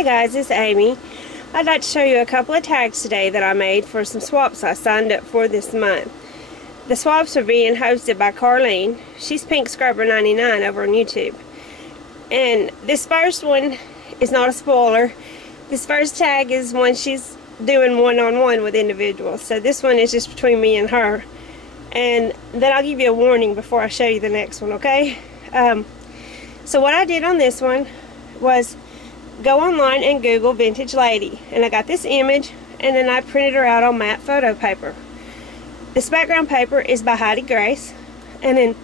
Hey guys, it's Amy. I'd like to show you a couple of tags today that I made for some swaps I signed up for this month. The swaps are being hosted by Carlene. She's PinkScraper99 over on YouTube. And this first one is not a spoiler. This first tag is one she's doing one-on-one with individuals. So this one is just between me and her. And then I'll give you a warning before I show you the next one, okay? So what I did on this one was go online and Google vintage lady, and I got this image and then I printed her out on matte photo paper. This background paper is by Heidi Grace, and then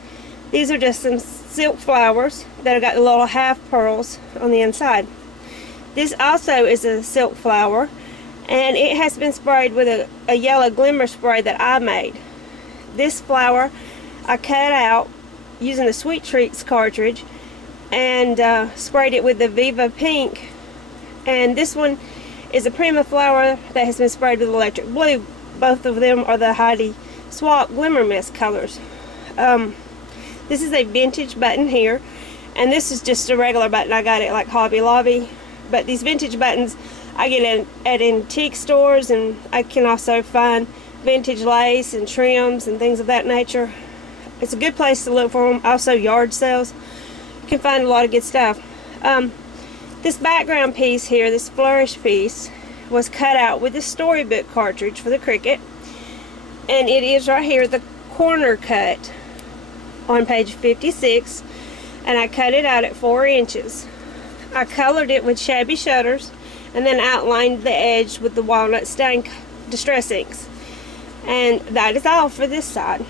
these are just some silk flowers that have got the little half pearls on the inside. This also is a silk flower, and it has been sprayed with a yellow glimmer spray that I made. This flower I cut out using the Sweet Treats cartridge and sprayed it with the Viva Pink, and this one is a Prima flower that has been sprayed with electric blue. Both of them are the Heidi Swap Glimmer Mist colors. This is a vintage button here, and this is just a regular button I got at like Hobby Lobby, but these vintage buttons I get at antique stores, and I can also find vintage lace and trims and things of that nature. It's a good place to look for them. Also yard sales. You can find a lot of good stuff. This background piece here, this flourish piece, was cut out with the storybook cartridge for the Cricut, and it is right here, the corner cut on page 56, and I cut it out at 4 inches. I colored it with shabby shutters and then outlined the edge with the walnut stain distress inks, and that is all for this side.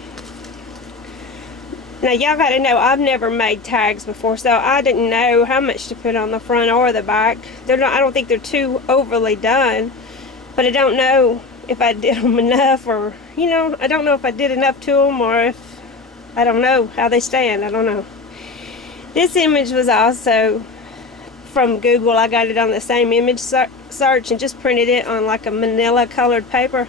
Now y'all gotta know, I've never made tags before, so I didn't know how much to put on the front or the back. They're not, I don't think they're too overly done, but I don't know if I did them enough, or, you know, I don't know if I did enough to them, or if, I don't know how they stand, I don't know. This image was also from Google. I got it on the same image search and just printed it on like a manila colored paper.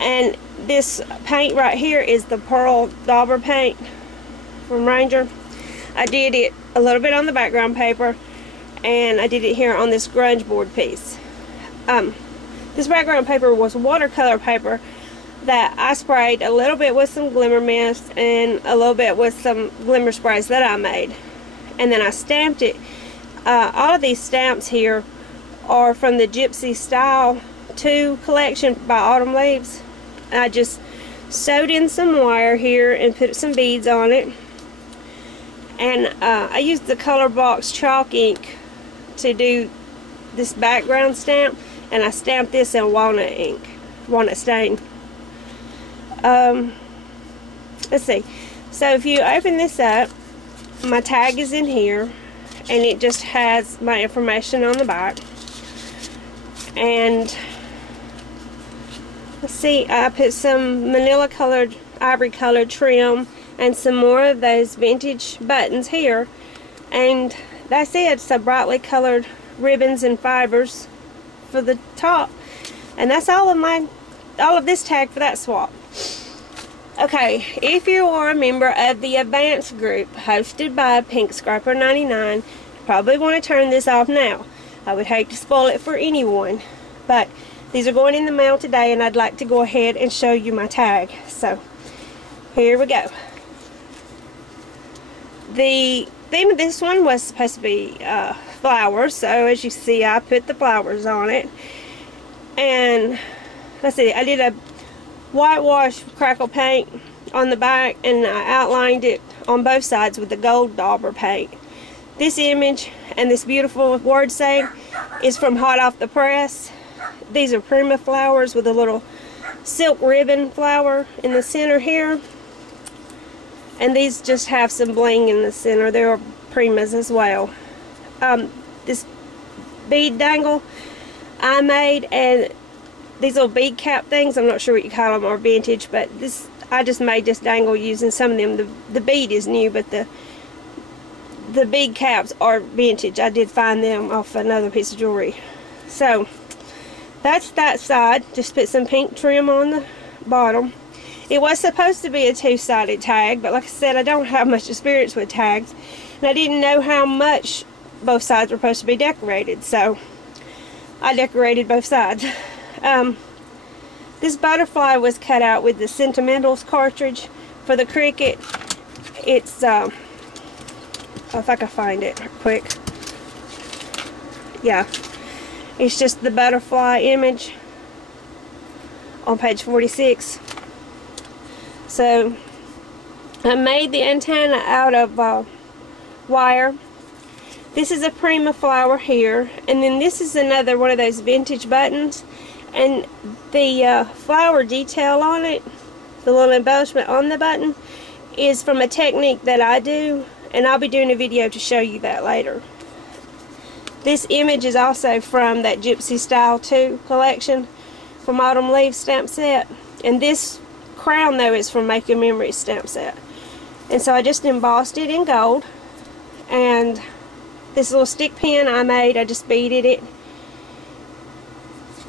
And this paint right here is the Pearl Dauber paint from Ranger. I did it a little bit on the background paper, and I did it here on this grunge board piece. This background paper was watercolor paper that I sprayed a little bit with some glimmer mist and a little bit with some glimmer sprays that I made, and then I stamped it. All of these stamps here are from the Gypsy Style 2 collection by Autumn Leaves. I just sewed in some wire here and put some beads on it, and I used the color box chalk ink to do this background stamp, and I stamped this in walnut ink, walnut stain. Let's see, so if you open this up, my tag is in here, and it just has my information on the back. And let's see, I put some manila colored, ivory colored trim and some more of those vintage buttons here, and that's it. So brightly colored ribbons and fibers for the top, and that's all of this tag for that swap. Okay, if you are a member of the advanced group hosted by PinkScraper99, you probably want to turn this off now. I would hate to spoil it for anyone, but these are going in the mail today, and I'd like to go ahead and show you my tag. So here we go. The theme of this one was supposed to be flowers, so as you see, I put the flowers on it. And let's see, I did a whitewash crackle paint on the back, and I outlined it on both sides with the gold dauber paint. This image and this beautiful word saying is from hot off the press. These are Prima flowers with a little silk ribbon flower in the center here, and these just have some bling in the center. They are Primas as well. This bead dangle I made, and these little bead cap things, I'm not sure what you call them, are vintage, but this, I just made this dangle using some of them. The bead is new, but the bead caps are vintage. I did find them off another piece of jewelry. So that's that side. Just put some pink trim on the bottom. It was supposed to be a two-sided tag, but like I said, I don't have much experience with tags, and I didn't know how much both sides were supposed to be decorated, so I decorated both sides. This butterfly was cut out with the Sentimentals cartridge for the Cricut. It's, if I can find it quick. Yeah, it's just the butterfly image on page 46. So I made the antenna out of wire. This is a Prima flower here, and then this is another one of those vintage buttons, and the flower detail on it, the little embellishment on the button, is from a technique that I do, and I'll be doing a video to show you that later. This image is also from that Gypsy Style 2 collection from Autumn Leaves stamp set, and this crown though is from Making Memories stamp set. And so I just embossed it in gold, and this little stick pin I made, I just beaded it.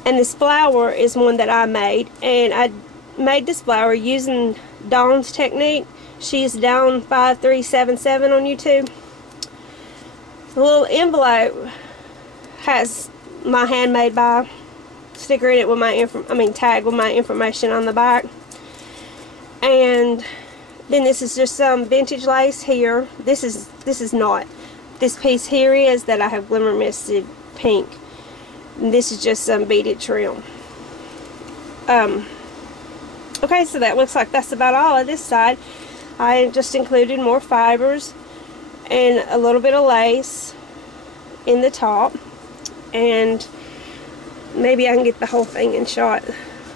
And this flower is one that I made, and I made this flower using Dawn's technique. She's Dawn 5377 on YouTube. The little envelope has my handmade by sticker in it with my tag with my information on the back. And then this is just some vintage lace here. This is not. This piece here is that I have glimmer misted pink. And this is just some beaded trim. Okay, so that looks like that's about all of this side. I just included more fibers and a little bit of lace in the top, and maybe I can get the whole thing in shot.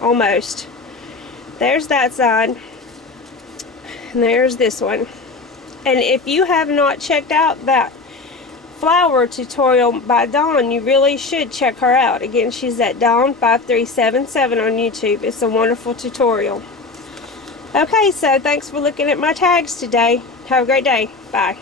Almost. There's that side, and there's this one. And if you have not checked out that flower tutorial by Dawn, you really should check her out. Again, she's at Dawn 5377 on YouTube. It's a wonderful tutorial. Okay, so thanks for looking at my tags today. Have a great day. Bye.